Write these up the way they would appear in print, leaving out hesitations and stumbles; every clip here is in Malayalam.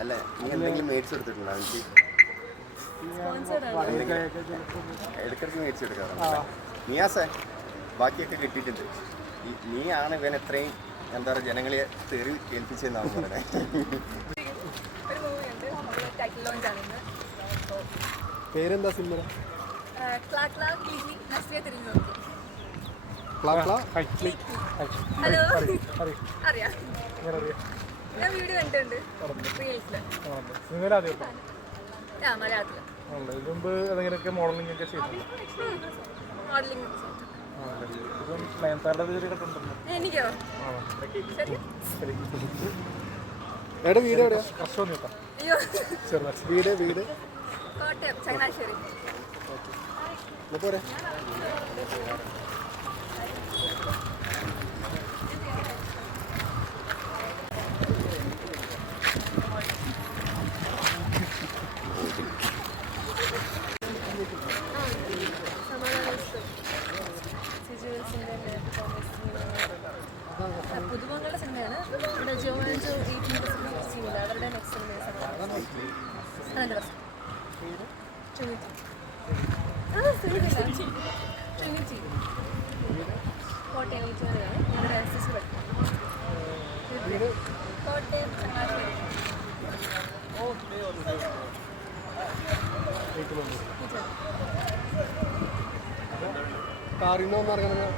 അല്ല നീ എന്തെങ്കിലും മേടിച്ചു കൊടുത്തിട്ടുണ്ടോ എനിക്ക് ഇടയ്ക്കിടയ്ക്ക് മേടിച്ചു കൊടുക്കാറുണ്ട് നിയാസേ ബാക്കിയൊക്കെ കിട്ടിയിട്ടുണ്ട് നീയാണ് ഇവൻ എത്രയും എന്താ പറയുക ജനങ്ങളെ തെറി ഏൽപ്പിച്ചെന്നാണ് പറയണേ. പേരെന്താ സിനിമ? ഹലോ അറിയാം, ഞാൻ വീഡിയോ കണ്ടിട്ടുണ്ട് റീൽസില്. മലയാളത്തില് മോഡലിംഗ് ഒക്കെ ചെയ്തിട്ടുണ്ട്. എനിക്കോ? എവിടെ വീട്? എവിടെയാ വീട്? വീട് കോട്ടയം ചങ്ങനാശ്ശേരി. പോരെ പുതുമകളുടെ സിനിമയാണ്. ഇവിടെ ജോ ആൻഡ് ജോ ചെയ്യുന്നത് അവരുടെ നെക്സ്റ്റ് സിനിമയാണ്. ട്രിനിറ്റി കോട്ടയം വീട്ടുകാരാണ്. ഞങ്ങളുടെ എസ് പഠിക്കുന്നത് കോട്ടയം ചങ്ങനാശ്ശേരി. കാറിനോ ഇറങ്ങുന്നത്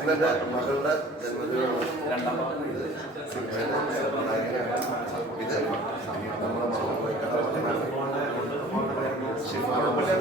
ഇതെൻ്റെ മകളുടെ ജന്മദിനമാണ്. ഇത് നമ്മുടെ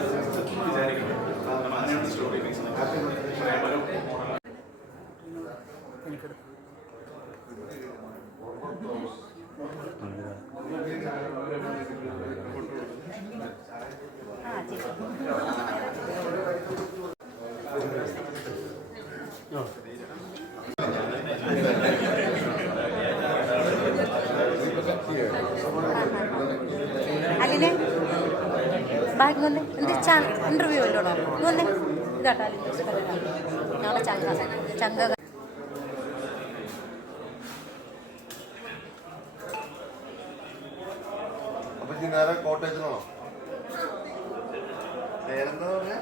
അലിനെ ബാഗ് വന്നേ എന്ത് ഇൻ്റർവ്യൂ അല്ലോണോ വന്നേ ഇതാട്ടോ നാളെ ചങ്ക അപ്പം നേരെ കോട്ടയത്തിലാണോ? പേരെന്താ പറഞ്ഞാൽ